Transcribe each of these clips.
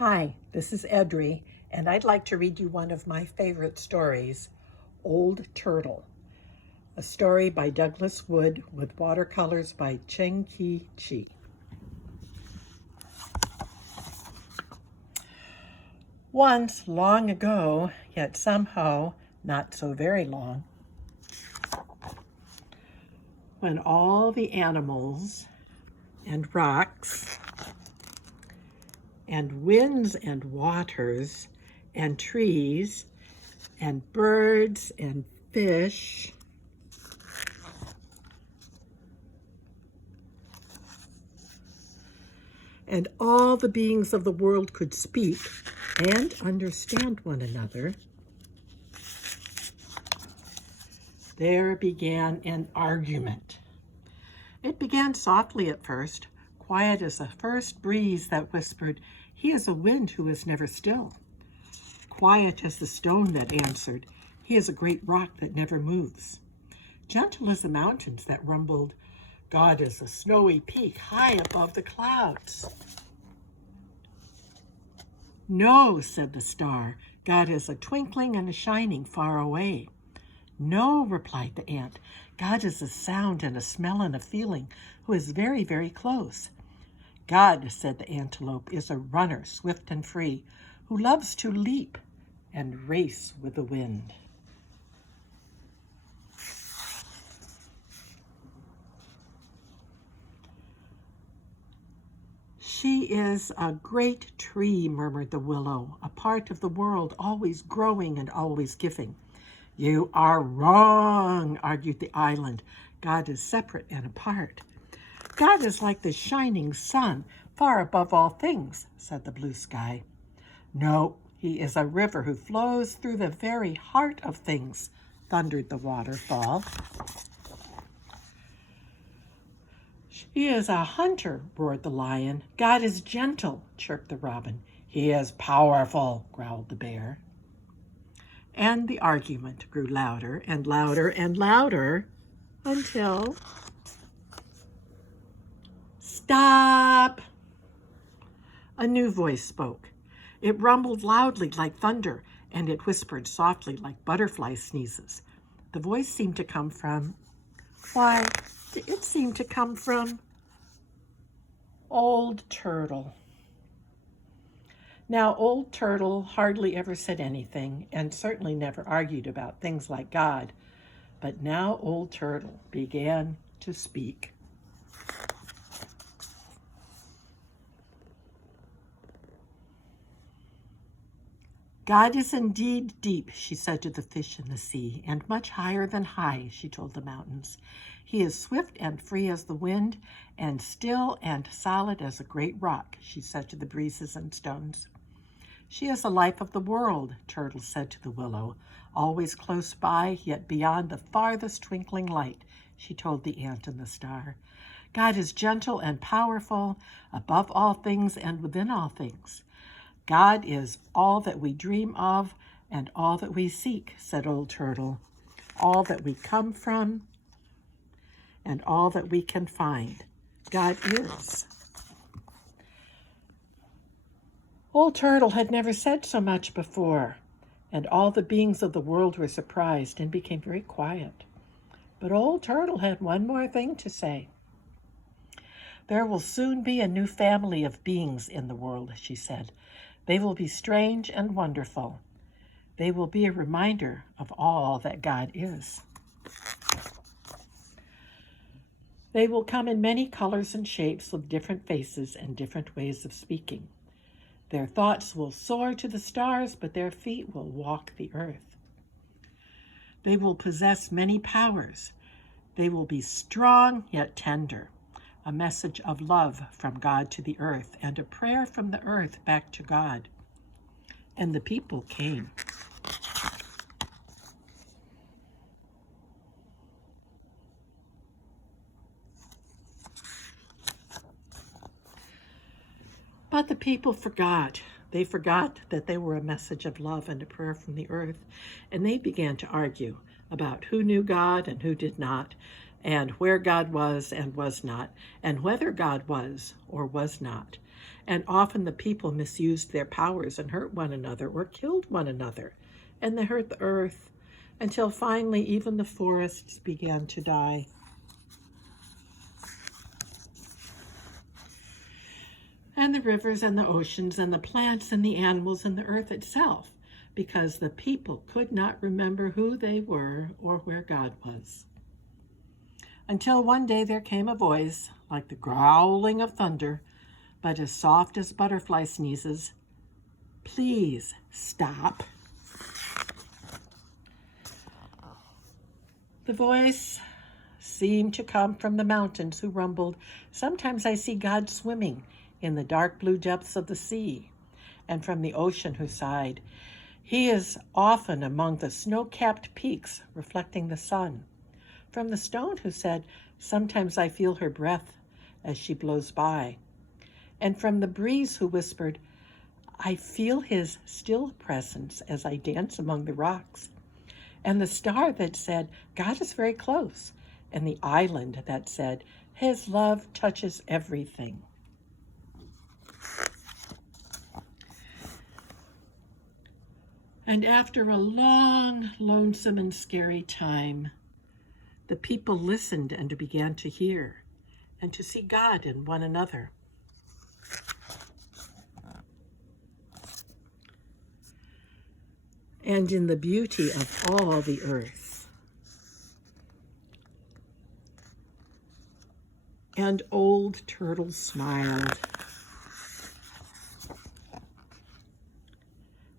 Hi, this is Edrye, and I'd like to read you one of my favorite stories, Old Turtle, a story by Douglas Wood with watercolors by Cheng Ki Chi. Once, long ago, yet somehow not so very long, when all the animals and rocks and winds and waters and trees and birds and fish and all the beings of the world could speak and understand one another, there began an argument. It began softly at first, quiet as the first breeze that whispered, "He is a wind who is never still." Quiet as the stone that answered, "He is a great rock that never moves." Gentle as the mountains that rumbled, "God is a snowy peak high above the clouds." "No," said the star, "God is a twinkling and a shining far away." "No," replied the ant, "God is a sound and a smell and a feeling who is very, very close." "God," said the antelope, "is a runner swift and free who loves to leap and race with the wind." "She is a great tree," murmured the willow, "a part of the world, always growing and always giving." "You are wrong," argued the island. "God is separate and apart." "God is like the shining sun, far above all things," said the blue sky. "No, he is a river who flows through the very heart of things," thundered the waterfall. "She is a hunter," roared the lion. "God is gentle," chirped the robin. "He is powerful," growled the bear. And the argument grew louder and louder and louder until... "Stop!" A new voice spoke. It rumbled loudly like thunder, and it whispered softly like butterfly sneezes. The voice seemed to come from... Why, it seemed to come from Old Turtle. Now, Old Turtle hardly ever said anything, and certainly never argued about things like God. But now Old Turtle began to speak. "God is indeed deep," she said to the fish in the sea, "and much higher than high," she told the mountains. "He is swift and free as the wind, and still and solid as a great rock," she said to the breezes and stones. "She is the life of the world," Turtle said to the willow. "Always close by, yet beyond the farthest twinkling light," she told the ant and the star. "God is gentle and powerful, above all things and within all things." "God is all that we dream of and all that we seek," said Old Turtle. "All that we come from and all that we can find. God is." Old Turtle had never said so much before, and all the beings of the world were surprised and became very quiet. But Old Turtle had one more thing to say. "There will soon be a new family of beings in the world," she said. "They will be strange and wonderful. They will be a reminder of all that God is. They will come in many colors and shapes with different faces and different ways of speaking. Their thoughts will soar to the stars, but their feet will walk the earth. They will possess many powers. They will be strong yet tender, a message of love from God to the earth and a prayer from the earth back to God." And the people came. But the people forgot. They forgot that they were a message of love and a prayer from the earth, and they began to argue about who knew God and who did not, and where God was and was not, and whether God was or was not. And often the people misused their powers and hurt one another or killed one another. And they hurt the earth until finally even the forests began to die. And the rivers and the oceans and the plants and the animals and the earth itself, because the people could not remember who they were or where God was. Until one day there came a voice like the growling of thunder, but as soft as butterfly sneezes. Please stop. The voice seemed to come from the mountains, who rumbled, "Sometimes I see God swimming in the dark blue depths of the sea," and from the ocean, who sighed, "He is often among the snow-capped peaks reflecting the sun." From the stone, who said, "Sometimes I feel her breath as she blows by." And from the breeze, who whispered, "I feel his still presence as I dance among the rocks." And the star that said, "God is very close," and the island that said, "His love touches everything." And after a long, lonesome, and scary time, the people listened and began to hear and to see God in one another. And in the beauty of all the earth. And Old Turtle smiled.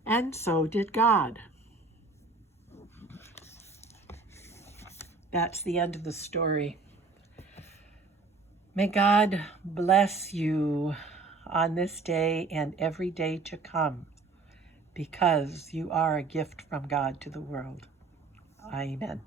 And so did God. That's the end of the story. May God bless you on this day and every day to come, because you are a gift from God to the world. Amen.